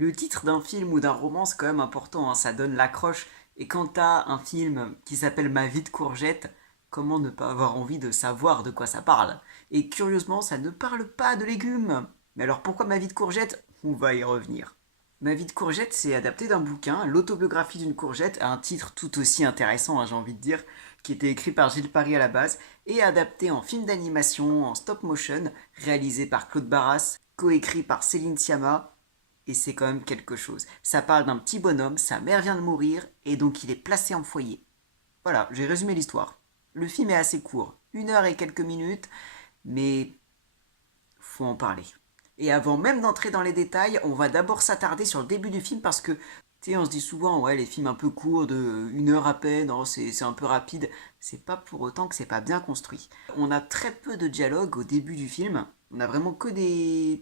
Le titre d'un film ou d'un roman, c'est quand même important, hein, ça donne l'accroche. Et quand t'as un film qui s'appelle Ma vie de courgette, comment ne pas avoir envie de savoir de quoi ça parle? Et curieusement, ça ne parle pas de légumes. Mais alors pourquoi Ma vie de courgette? On va y revenir. Ma vie de courgette, c'est adapté d'un bouquin, L'autobiographie d'une courgette, à un titre tout aussi intéressant, hein, j'ai envie de dire, qui était écrit par Gilles Paris à la base, et adapté en film d'animation en stop motion, réalisé par Claude Barras, coécrit par Céline Sciamma, et c'est quand même quelque chose. Ça parle d'un petit bonhomme, sa mère vient de mourir, et donc il est placé en foyer. Voilà, j'ai résumé l'histoire. Le film est assez court, 1 heure et quelques minutes, mais faut en parler. Et avant même d'entrer dans les détails, on va d'abord s'attarder sur le début du film parce que, tu sais, on se dit souvent, ouais, les films un peu courts de 1 heure à peine, oh, c'est un peu rapide. C'est pas pour autant que c'est pas bien construit. On a très peu de dialogue au début du film. On a vraiment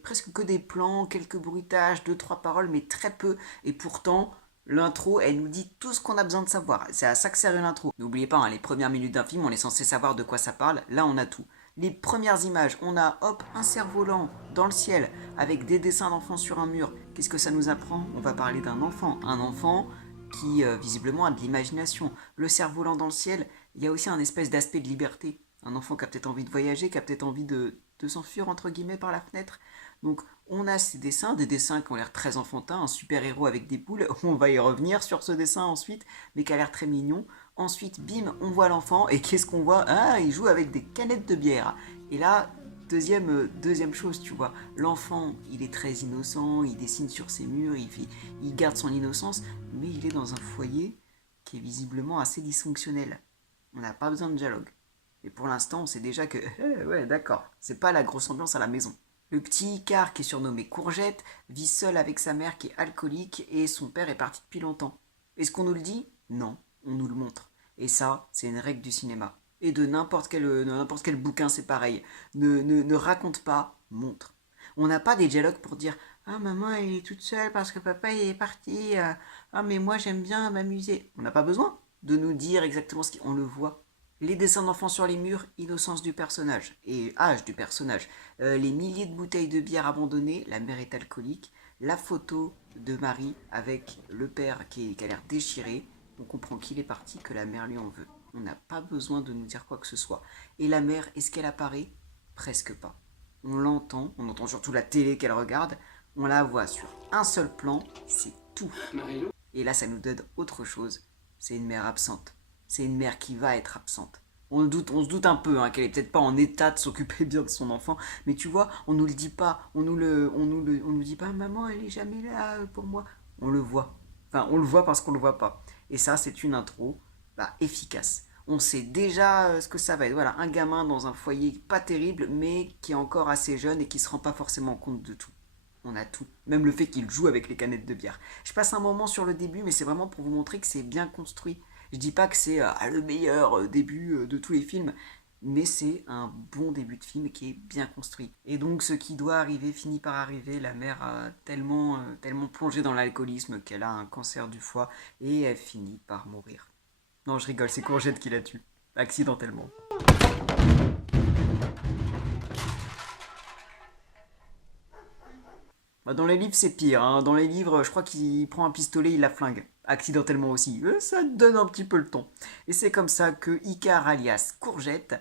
presque que des plans, quelques bruitages, deux, trois paroles, mais très peu. Et pourtant, l'intro, elle nous dit tout ce qu'on a besoin de savoir. C'est à ça que sert une intro. N'oubliez pas, hein, les premières minutes d'un film, on est censé savoir de quoi ça parle. Là, on a tout. Les premières images, on a hop un cerf-volant dans le ciel avec des dessins d'enfants sur un mur. Qu'est-ce que ça nous apprend? On va parler d'un enfant, un enfant qui visiblement a de l'imagination. Le cerf-volant dans le ciel, il y a aussi un espèce d'aspect de liberté. Un enfant qui a peut-être envie de voyager, qui a peut-être envie de s'enfuir entre guillemets par la fenêtre. Donc on a ces dessins, des dessins qui ont l'air très enfantins, un super-héros avec des poules, on va y revenir sur ce dessin ensuite, mais qui a l'air très mignon. Ensuite, bim, on voit l'enfant, et qu'est-ce qu'on voit? Ah, il joue avec des canettes de bière. Et là, deuxième chose, tu vois, l'enfant, il est très innocent, il dessine sur ses murs, il garde son innocence, mais il est dans un foyer qui est visiblement assez dysfonctionnel. On n'a pas besoin de dialogue. Et pour l'instant, on sait déjà que, ouais, d'accord, c'est pas la grosse ambiance à la maison. Le petit Icar, qui est surnommé Courgette, vit seul avec sa mère qui est alcoolique et son père est parti depuis longtemps. Est-ce qu'on nous le dit? Non, on nous le montre. Et ça, c'est une règle du cinéma. Et de n'importe quel bouquin, c'est pareil. Ne raconte pas, montre. On n'a pas des dialogues pour dire ah, maman, elle est toute seule parce que papa il est parti. Ah, mais moi, j'aime bien m'amuser. On n'a pas besoin de nous dire exactement ce qu'on le voit. Les dessins d'enfants sur les murs, innocence du personnage et âge du personnage. Les milliers de bouteilles de bière abandonnées, la mère est alcoolique. La photo de Marie avec le père qui a l'air déchiré. On comprend qu'il est parti, que la mère lui en veut. On n'a pas besoin de nous dire quoi que ce soit. Et la mère, est-ce qu'elle apparaît? Presque pas. On l'entend, on entend surtout la télé qu'elle regarde, on la voit sur un seul plan, c'est tout. Et là, ça nous donne autre chose. C'est une mère absente. C'est une mère qui va être absente. On se doute un peu hein, qu'elle est peut-être pas en état de s'occuper bien de son enfant, mais tu vois, on nous le dit pas, on nous dit pas, maman, elle est jamais là pour moi. On le voit. Enfin, on le voit parce qu'on le voit pas. Et ça, c'est une intro, bah, efficace. On sait déjà ce que ça va être. Voilà, un gamin dans un foyer pas terrible, mais qui est encore assez jeune et qui se rend pas forcément compte de tout. On a tout. Même le fait qu'il joue avec les canettes de bière. Je passe un moment sur le début, mais c'est vraiment pour vous montrer que c'est bien construit. Je dis pas que c'est le meilleur début de tous les films, mais c'est un bon début de film qui est bien construit. Et donc ce qui doit arriver finit par arriver. La mère a tellement plongé dans l'alcoolisme qu'elle a un cancer du foie et elle finit par mourir. Non, je rigole, c'est Courgette qui la tue. Accidentellement. Bah, dans les livres, c'est pire, hein. Dans les livres, je crois qu'il prend un pistolet, il la flingue. Accidentellement aussi. Ça donne un petit peu le ton. Et c'est comme ça que Icar alias Courgette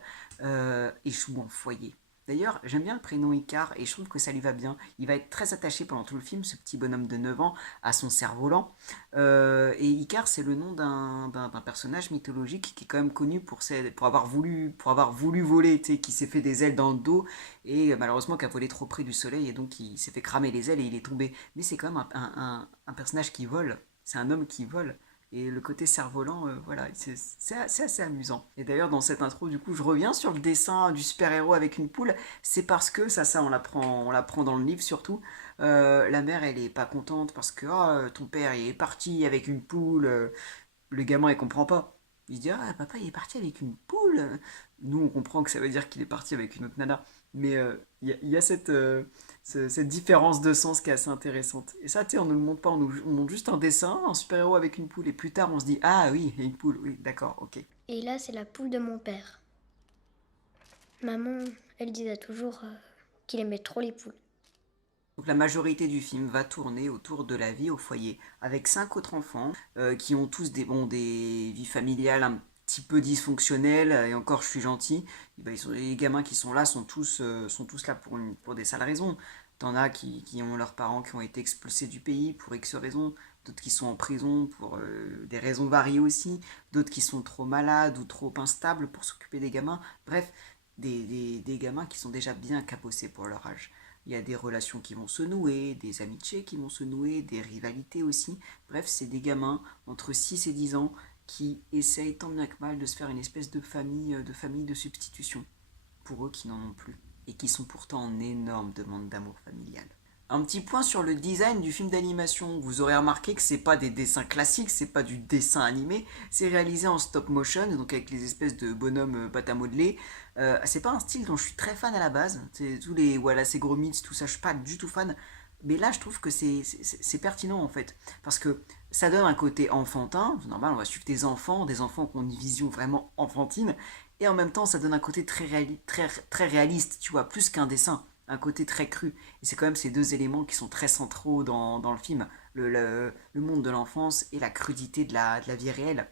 échoue en foyer. D'ailleurs, j'aime bien le prénom Icar et je trouve que ça lui va bien. Il va être très attaché pendant tout le film, ce petit bonhomme de 9 ans, à son cerf-volant. Et Icar, c'est le nom d'un personnage mythologique qui est quand même connu pour avoir voulu voler, qui s'est fait des ailes dans le dos et malheureusement qui a volé trop près du soleil et donc il s'est fait cramer les ailes et il est tombé. Mais c'est quand même un personnage qui vole, c'est un homme qui vole. Et le côté cerf-volant, voilà, c'est assez amusant. Et d'ailleurs, dans cette intro, du coup, je reviens sur le dessin du super-héros avec une poule. C'est parce que, on l'apprend dans le livre surtout. La mère, elle est pas contente parce que ton père, il est parti avec une poule. Le gamin, il comprend pas. Il se dit, ah, papa, il est parti avec une poule. Nous, on comprend que ça veut dire qu'il est parti avec une autre nana. Mais y a cette différence de sens qui est assez intéressante. Et ça, tu sais, on ne le montre pas, on montre juste un dessin, un super-héros avec une poule. Et plus tard, on se dit, ah oui, il y a une poule, oui, d'accord, ok. Et là, c'est la poule de mon père. Maman, elle disait toujours qu'il aimait trop les poules. Donc la majorité du film va tourner autour de la vie au foyer, avec 5 autres enfants qui ont tous des vies familiales un petit peu dysfonctionnelles, et encore je suis gentil, et ben, les gamins qui sont là sont tous là pour des sales raisons. T'en as qui ont leurs parents qui ont été expulsés du pays pour X raisons, d'autres qui sont en prison pour des raisons variées aussi, d'autres qui sont trop malades ou trop instables pour s'occuper des gamins. Bref, des gamins qui sont déjà bien cabossés pour leur âge. Il y a des relations qui vont se nouer, des amitiés qui vont se nouer, des rivalités aussi. Bref, c'est des gamins entre 6 et 10 ans qui essayent tant bien que mal de se faire une espèce de famille de substitution pour eux qui n'en ont plus et qui sont pourtant en énorme demande d'amour familial. Un petit point sur le design du film d'animation. Vous aurez remarqué que c'est pas des dessins classiques, c'est pas du dessin animé, c'est réalisé en stop motion, donc avec les espèces de bonhommes pâte à modeler. C'est pas un style dont je suis très fan à la base. C'est tous les voilà, ces gros mythes, tout ça, je suis pas du tout fan. Mais là, je trouve que c'est pertinent en fait, parce que ça donne un côté enfantin. C'est normal, on va suivre des enfants qui ont une vision vraiment enfantine, et en même temps, ça donne un côté très réaliste, tu vois, plus qu'un dessin, un côté très cru. Et c'est quand même ces deux éléments qui sont très centraux dans le film, le monde de l'enfance et la crudité de la vie réelle.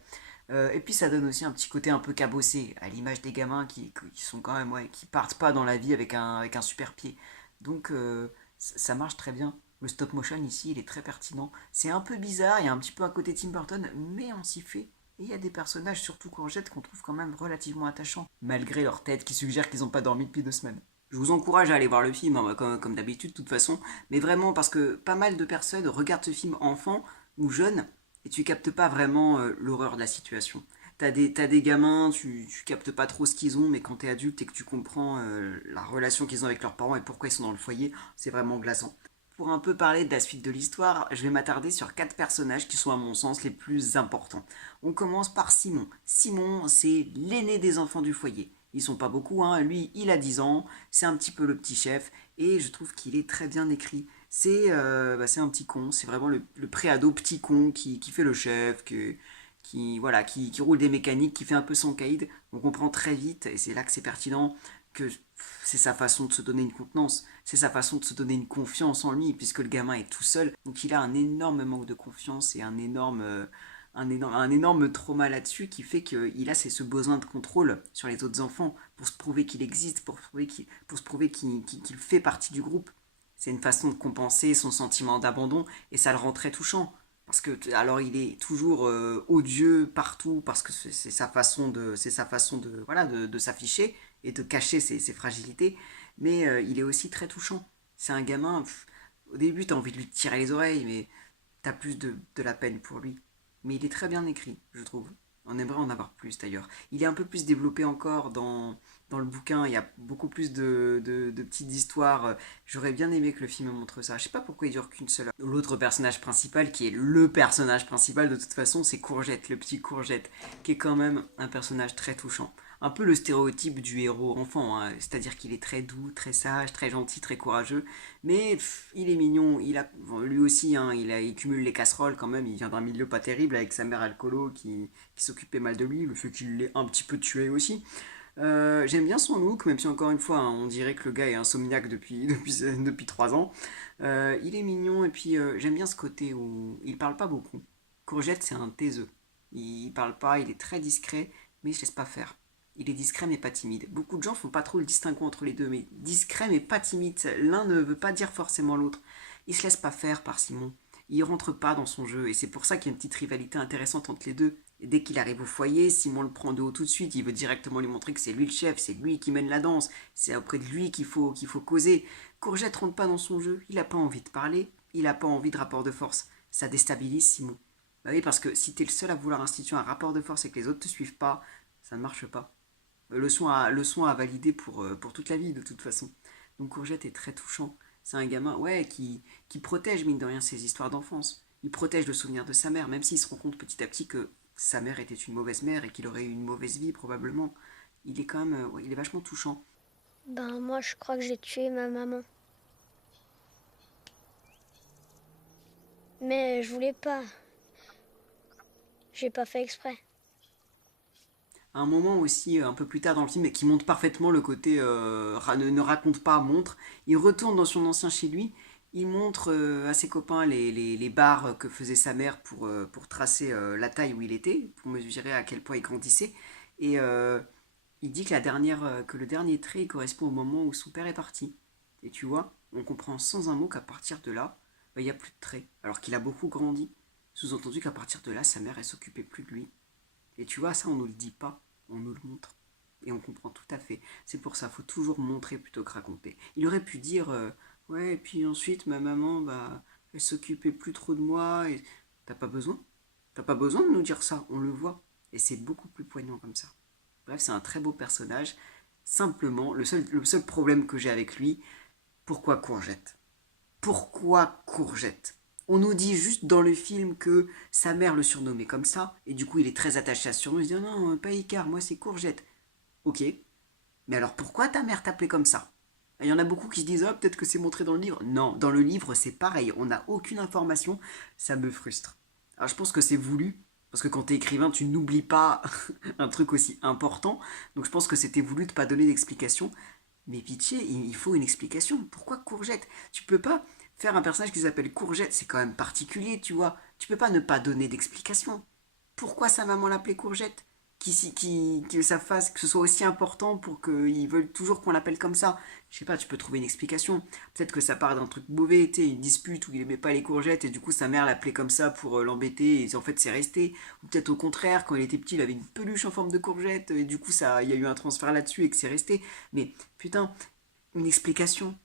Et puis ça donne aussi un petit côté un peu cabossé, à l'image des gamins qui sont quand même, ouais, qui partent pas dans la vie avec un super pied. Donc ça marche très bien. Le stop motion ici, il est très pertinent. C'est un peu bizarre, il y a un petit peu un côté Tim Burton, mais on s'y fait. Et il y a des personnages, surtout Courgette, qu'on trouve quand même relativement attachants, malgré leur tête qui suggère qu'ils n'ont pas dormi depuis 2 semaines. Je vous encourage à aller voir le film, hein, comme d'habitude, de toute façon, mais vraiment parce que pas mal de personnes regardent ce film enfant ou jeune et tu captes pas vraiment l'horreur de la situation. T'as des gamins, tu captes pas trop ce qu'ils ont, mais quand t'es adulte et que tu comprends la relation qu'ils ont avec leurs parents et pourquoi ils sont dans le foyer, c'est vraiment glaçant. Pour un peu parler de la suite de l'histoire, je vais m'attarder sur 4 personnages qui sont à mon sens les plus importants. On commence par Simon. Simon, c'est l'aîné des enfants du foyer. Ils sont pas beaucoup, hein. Lui, il a 10 ans, c'est un petit peu le petit chef, et je trouve qu'il est très bien écrit. C'est un petit con, c'est vraiment le préado petit con qui fait le chef, voilà, qui roule des mécaniques, qui fait un peu son caïd. On comprend très vite, et c'est là que c'est pertinent, que c'est sa façon de se donner une contenance, c'est sa façon de se donner une confiance en lui, puisque le gamin est tout seul. Donc il a un énorme manque de confiance et un énorme trauma là-dessus qui fait qu'il a ce besoin de contrôle sur les autres enfants pour se prouver qu'il existe, pour se prouver qu'il fait partie du groupe. C'est une façon de compenser son sentiment d'abandon et ça le rend très touchant. Parce que alors il est toujours odieux partout parce que c'est sa façon de voilà de s'afficher et de cacher ses fragilités, mais il est aussi très touchant. C'est un gamin, au début t'as envie de lui tirer les oreilles, mais t'as plus de la peine pour lui. Mais il est très bien écrit, je trouve. On aimerait en avoir plus d'ailleurs. Il est un peu plus développé encore dans le bouquin, il y a beaucoup plus de petites histoires. J'aurais bien aimé que le film montre ça. Je sais pas pourquoi il dure qu'une seule heure. L'autre personnage principal, qui est le personnage principal de toute façon, c'est Courgette, le petit Courgette, qui est quand même un personnage très touchant. Un peu le stéréotype du héros enfant, hein. C'est-à-dire qu'il est très doux, très sage, très gentil, très courageux, mais il est mignon. Lui aussi, hein, il cumule les casseroles quand même. Il vient d'un milieu pas terrible avec sa mère alcoolo qui s'occupait mal de lui, le fait qu'il l'ait un petit peu tué aussi. J'aime bien son look, même si encore une fois, hein, on dirait que le gars est insomniaque depuis 3 ans. Il est mignon et puis j'aime bien ce côté où il parle pas beaucoup. Courgette, c'est un taiseux. Il parle pas, il est très discret, mais il se laisse pas faire. Il est discret mais pas timide. Beaucoup de gens font pas trop le distinguo entre les deux, mais discret mais pas timide. L'un ne veut pas dire forcément l'autre. Il se laisse pas faire par Simon. Il rentre pas dans son jeu et c'est pour ça qu'il y a une petite rivalité intéressante entre les deux. Et dès qu'il arrive au foyer, Simon le prend de haut tout de suite. Il veut directement lui montrer que c'est lui le chef, c'est lui qui mène la danse, c'est auprès de lui qu'il faut causer. Courgette rentre pas dans son jeu. Il a pas envie de parler. Il a pas envie de rapport de force. Ça déstabilise Simon. Bah oui, parce que si t'es le seul à vouloir instituer un rapport de force et que les autres te suivent pas, ça ne marche pas. Le son à valider pour toute la vie de toute façon. Donc Courgette est très touchant. C'est un gamin, ouais, qui protège mine de rien ses histoires d'enfance. Il protège le souvenir de sa mère, même s'il se rend compte petit à petit que sa mère était une mauvaise mère et qu'il aurait eu une mauvaise vie probablement. Il est quand même, ouais, il est vachement touchant. Ben moi je crois que j'ai tué ma maman. Mais je voulais pas. J'ai pas fait exprès. À un moment aussi, un peu plus tard dans le film, qui montre parfaitement le côté ne raconte pas, montre, il retourne dans son ancien chez lui Il montre à ses copains les barres que faisait sa mère pour tracer la taille où il était, pour mesurer à quel point il grandissait. Et il dit que, que le dernier trait correspond au moment où son père est parti. Et tu vois, on comprend sans un mot qu'à partir de là, bah, il n'y a plus de traits, alors qu'il a beaucoup grandi. Sous-entendu qu'à partir de là, sa mère, elle s'occupait plus de lui. Et tu vois, ça, on nous le dit pas, on nous le montre. Et on comprend tout à fait. C'est pour ça, faut toujours montrer plutôt que raconter. Il aurait pu dire, ouais, et puis ensuite, ma maman, bah, elle s'occupait plus trop de moi. Et t'as pas besoin. T'as pas besoin de nous dire ça, on le voit. Et c'est beaucoup plus poignant comme ça. Bref, c'est un très beau personnage. Simplement, le seul problème que j'ai avec lui, pourquoi Courgette? Pourquoi Courgette? On nous dit juste dans le film que sa mère le surnommait comme ça, et du coup il est très attaché à ce surnom, il se dit non, pas Icar, moi c'est Courgette. Ok, mais alors pourquoi ta mère t'appelait comme ça? Il y en a beaucoup qui se disent, ah, peut-être que c'est montré dans le livre. Non, dans le livre c'est pareil, on n'a aucune information, ça me frustre. Alors je pense que c'est voulu, parce que quand t'es écrivain, tu n'oublies pas un truc aussi important, donc je pense que c'était voulu de pas donner d'explication, mais pitié, il faut une explication. Pourquoi Courgette? Tu peux pas faire un personnage qui s'appelle Courgette, c'est quand même particulier, tu vois. Tu peux pas ne pas donner d'explication. Pourquoi sa maman l'appelait Courgette? Que ça fasse, que ce soit aussi important pour qu'ils veulent toujours qu'on l'appelle comme ça. Je sais pas, tu peux trouver une explication. Peut-être que ça part d'un truc mauvais, tu sais, une dispute où il aimait pas les courgettes et du coup sa mère l'appelait comme ça pour l'embêter et en fait c'est resté. Ou peut-être au contraire, quand il était petit, il avait une peluche en forme de courgette et du coup ça, il y a eu un transfert là-dessus et que c'est resté. Mais putain, une explication.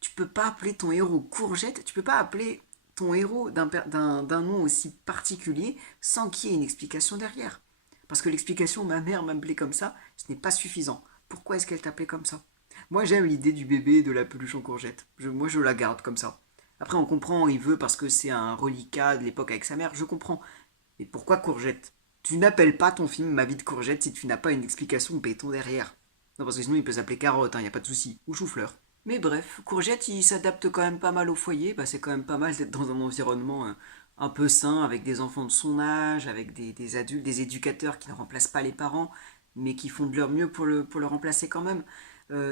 Tu peux pas appeler ton héros courgette, tu peux pas appeler ton héros d'un nom aussi particulier sans qu'il y ait une explication derrière. Parce que l'explication ma mère m'appelait comme ça, ce n'est pas suffisant. Pourquoi est-ce qu'elle t'appelait comme ça? Moi j'aime l'idée du bébé et de la peluche en courgette. Moi je la garde comme ça. Après on comprend, il veut parce que c'est un reliquat de l'époque avec sa mère, je comprends. Mais pourquoi courgette? Tu n'appelles pas ton film Ma vie de courgette si tu n'as pas une explication béton derrière. Non, parce que sinon il peut s'appeler carotte, il n'y a pas de souci. Ou chou-fleur. Mais bref, Courgette, il s'adapte quand même pas mal au foyer. Bah, c'est quand même pas mal d'être dans un environnement un peu sain, avec des enfants de son âge, avec des adultes, des éducateurs qui ne remplacent pas les parents, mais qui font de leur mieux pour le remplacer quand même.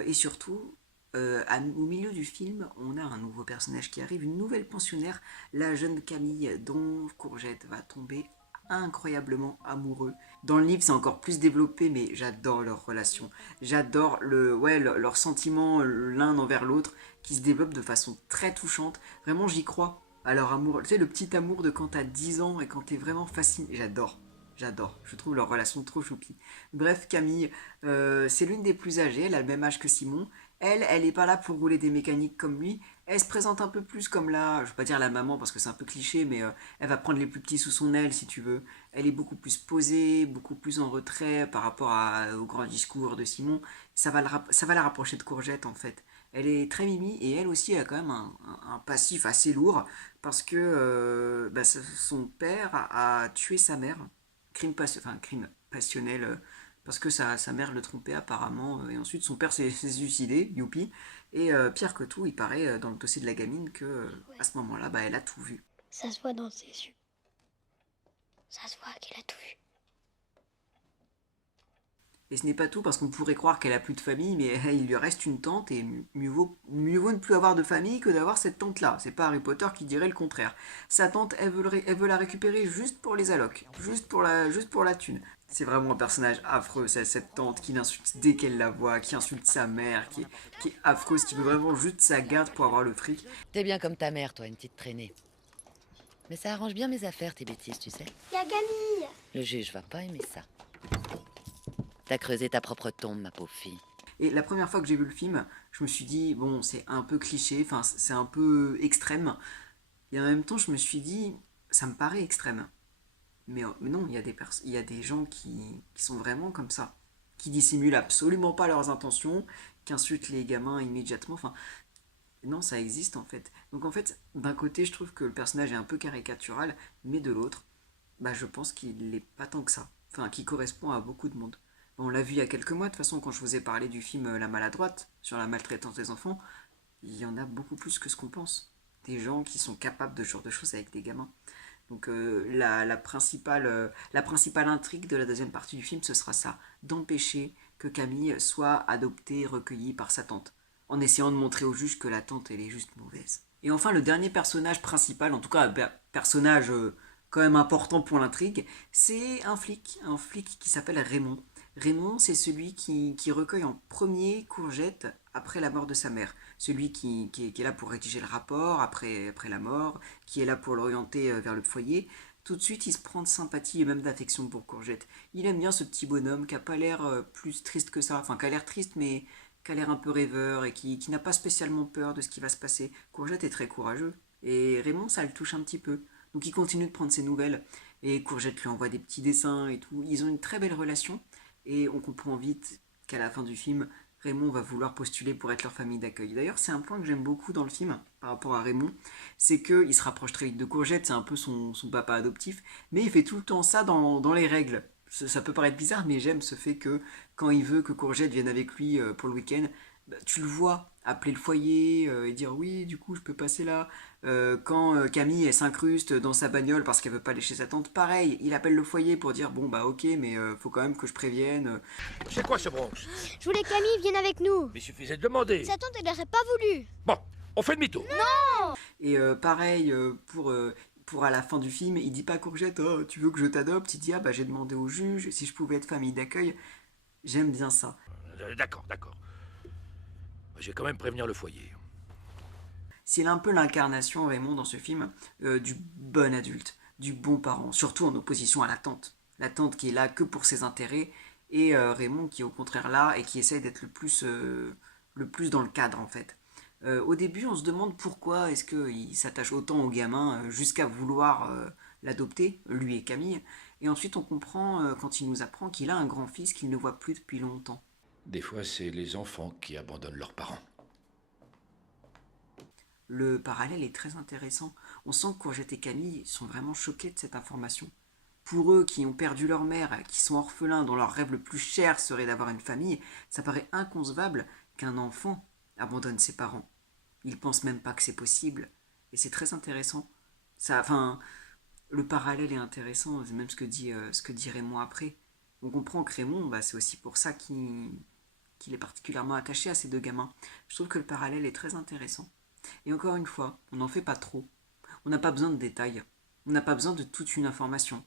Et surtout, au milieu du film, on a un nouveau personnage qui arrive, une nouvelle pensionnaire, la jeune Camille, dont Courgette va tomber incroyablement amoureux. Dans le livre, c'est encore plus développé, mais j'adore leur relation. J'adore leurs sentiments l'un envers l'autre qui se développent de façon très touchante. Vraiment, j'y crois à leur amour. Tu sais, le petit amour de quand t'as 10 ans et quand t'es vraiment fasciné. J'adore. J'adore. Je trouve leur relation trop choupie. Bref, Camille, c'est l'une des plus âgées. Elle a le même âge que Simon. Elle est pas là pour rouler des mécaniques comme lui. Elle se présente un peu plus comme je vais pas dire la maman parce que c'est un peu cliché, mais elle va prendre les plus petits sous son aile si tu veux. Elle est beaucoup plus posée, beaucoup plus en retrait par rapport au grand discours de Simon. Ça va la rapprocher de Courgette en fait. Elle est très mimi et elle aussi elle a quand même un passif assez lourd parce que son père a tué sa mère. Crime passionnel parce que sa mère le trompait apparemment. Et ensuite son père s'est suicidé, youpi. Et pire que tout, il paraît dans le dossier de la gamine que Ouais. à ce moment-là, bah, elle a tout vu. Ça se voit dans ses yeux. Ça se voit qu'elle a tout vu. Et ce n'est pas tout parce qu'on pourrait croire qu'elle a plus de famille, mais il lui reste une tante et mieux vaut ne plus avoir de famille que d'avoir cette tante-là. C'est pas Harry Potter qui dirait le contraire. Sa tante, elle veut la récupérer juste pour les allocs, juste pour la thune. C'est vraiment un personnage affreux, cette tante qui l'insulte dès qu'elle la voit, qui insulte sa mère, qui est affreuse, qui veut vraiment juste sa garde pour avoir le fric. T'es bien comme ta mère, toi, une petite traînée. Mais ça arrange bien mes affaires, tes bêtises, tu sais. Y'a Camille. Le juge va pas aimer ça. T'as creusé ta propre tombe, ma pauvre fille. Et la première fois que j'ai vu le film, je me suis dit, bon, c'est un peu cliché, enfin, c'est un peu extrême. Et en même temps, je me suis dit, ça me paraît extrême. Mais non, il y a des gens qui sont vraiment comme ça, qui dissimulent absolument pas leurs intentions, qui insultent les gamins immédiatement. Enfin, non, ça existe en fait. Donc en fait, d'un côté, je trouve que le personnage est un peu caricatural, mais de l'autre, bah, je pense qu'il n'est pas tant que ça. Enfin, qui correspond à beaucoup de monde. On l'a vu il y a quelques mois, de toute façon, quand je vous ai parlé du film La Maladroite, sur la maltraitance des enfants, il y en a beaucoup plus que ce qu'on pense. Des gens qui sont capables de ce genre de choses avec des gamins. Donc la principale intrigue de la deuxième partie du film, ce sera ça, d'empêcher que Camille soit adoptée et recueillie par sa tante, en essayant de montrer au juge que la tante, elle est juste mauvaise. Et enfin, le dernier personnage principal, en tout cas personnage quand même important pour l'intrigue, c'est un flic qui s'appelle Raymond. Raymond, c'est celui qui recueille en premier Courgette après la mort de sa mère. Celui qui est là pour rédiger le rapport après la mort, qui est là pour l'orienter vers le foyer. Tout de suite, il se prend de sympathie et même d'affection pour Courgette. Il aime bien ce petit bonhomme qui a pas l'air plus triste que ça, enfin qui a l'air triste mais qui a l'air un peu rêveur et qui n'a pas spécialement peur de ce qui va se passer. Courgette est très courageux et Raymond, ça le touche un petit peu. Donc il continue de prendre ses nouvelles et Courgette lui envoie des petits dessins et tout. Ils ont une très belle relation et on comprend vite qu'à la fin du film, Raymond va vouloir postuler pour être leur famille d'accueil. D'ailleurs, c'est un point que j'aime beaucoup dans le film par rapport à Raymond, c'est qu'il se rapproche très vite de Courgette, c'est un peu son papa adoptif, mais il fait tout le temps ça dans les règles. Ça peut paraître bizarre, mais j'aime ce fait que quand il veut que Courgette vienne avec lui pour le week-end, bah, tu le vois appeler le foyer et dire oui, du coup je peux passer là. Quand Camille elle s'incruste dans sa bagnole parce qu'elle veut pas aller chez sa tante, pareil, il appelle le foyer pour dire bon bah ok, mais faut quand même que je prévienne. C'est quoi ce Bronx? Je voulais que Camille vienne avec nous. Mais il suffisait de demander. Sa tante, elle n'aurait pas voulu. Bon, on fait demi-tour. Et pareil pour à la fin du film, il dit pas à Courgette oh, tu veux que je t'adopte, il dit ah bah j'ai demandé au juge si je pouvais être famille d'accueil. J'aime bien ça. D'accord, d'accord. Je vais quand même prévenir le foyer. C'est un peu l'incarnation, Raymond, dans ce film, du bon adulte, du bon parent, surtout en opposition à la tante. La tante qui est là que pour ses intérêts, et Raymond qui est au contraire là et qui essaye d'être le plus dans le cadre en fait. Au début, on se demande pourquoi est-ce qu'il s'attache autant au gamin jusqu'à vouloir l'adopter, lui et Camille. Et ensuite, on comprend quand il nous apprend qu'il a un grand-fils qu'il ne voit plus depuis longtemps. Des fois, c'est les enfants qui abandonnent leurs parents. Le parallèle est très intéressant. On sent que Courgette et Camille sont vraiment choqués de cette information. Pour eux qui ont perdu leur mère, qui sont orphelins, dont leur rêve le plus cher serait d'avoir une famille, ça paraît inconcevable qu'un enfant abandonne ses parents. Ils pensent même pas que c'est possible. Et c'est très intéressant. Le parallèle est intéressant, c'est même ce que dit Raymond après. On comprend que Raymond, bah, c'est aussi pour ça qu'il est particulièrement attaché à ces deux gamins. Je trouve que le parallèle est très intéressant. Et encore une fois, on n'en fait pas trop. On n'a pas besoin de détails. On n'a pas besoin de toute une information.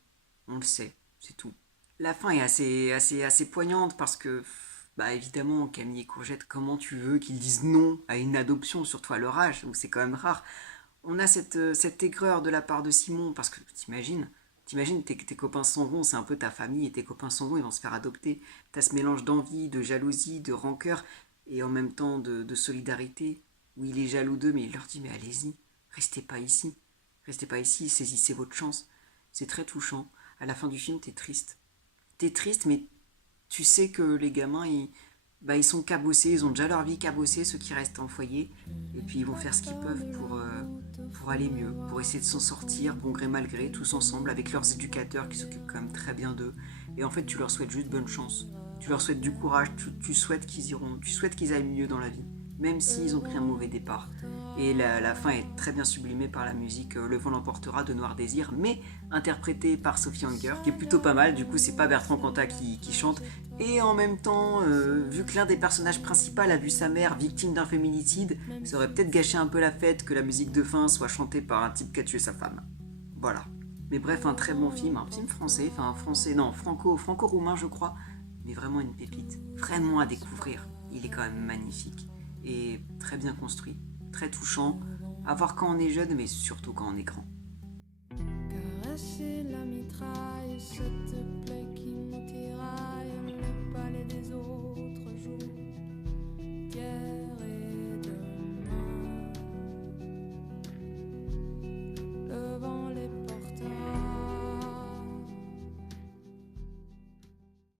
On le sait, c'est tout. La fin est assez poignante parce que, bah évidemment, Camille et Courgette, comment tu veux qu'ils disent non à une adoption, surtout à leur âge, où c'est quand même rare. On a cette aigreur de la part de Simon, parce que t'imagines tes copains s'en vont, c'est un peu ta famille, et tes copains s'en vont, ils vont se faire adopter. T'as ce mélange d'envie, de jalousie, de rancœur, et en même temps de solidarité, où il est jaloux d'eux, mais il leur dit mais allez-y, restez pas ici, saisissez votre chance. C'est très touchant. À la fin du film, t'es triste. T'es triste, mais tu sais que les gamins, ils sont cabossés, ils ont déjà leur vie cabossée, ceux qui restent en foyer, et puis ils vont faire ce qu'ils peuvent pour aller mieux, pour essayer de s'en sortir, bon gré mal gré, tous ensemble, avec leurs éducateurs qui s'occupent quand même très bien d'eux. Et en fait, tu leur souhaites juste bonne chance. Tu leur souhaites du courage, tu souhaites tu souhaites qu'ils aillent mieux dans la vie, même s'ils ont pris un mauvais départ. Et la fin est très bien sublimée par la musique Le vent l'emportera de Noir Désir, mais interprétée par Sophie Hunger, qui est plutôt pas mal, du coup c'est pas Bertrand Cantat qui chante. Et en même temps, vu que l'un des personnages principaux a vu sa mère victime d'un féminicide, ça aurait peut-être gâché un peu la fête que la musique de fin soit chantée par un type qui a tué sa femme. Voilà. Mais bref, un très bon film, un film français, franco-roumain je crois, mais vraiment une pépite, vraiment à découvrir. Il est quand même magnifique et très bien construit. Très touchant, à voir quand on est jeune, mais surtout quand on est grand. Caresser la mitraille, cette plaie qui me tient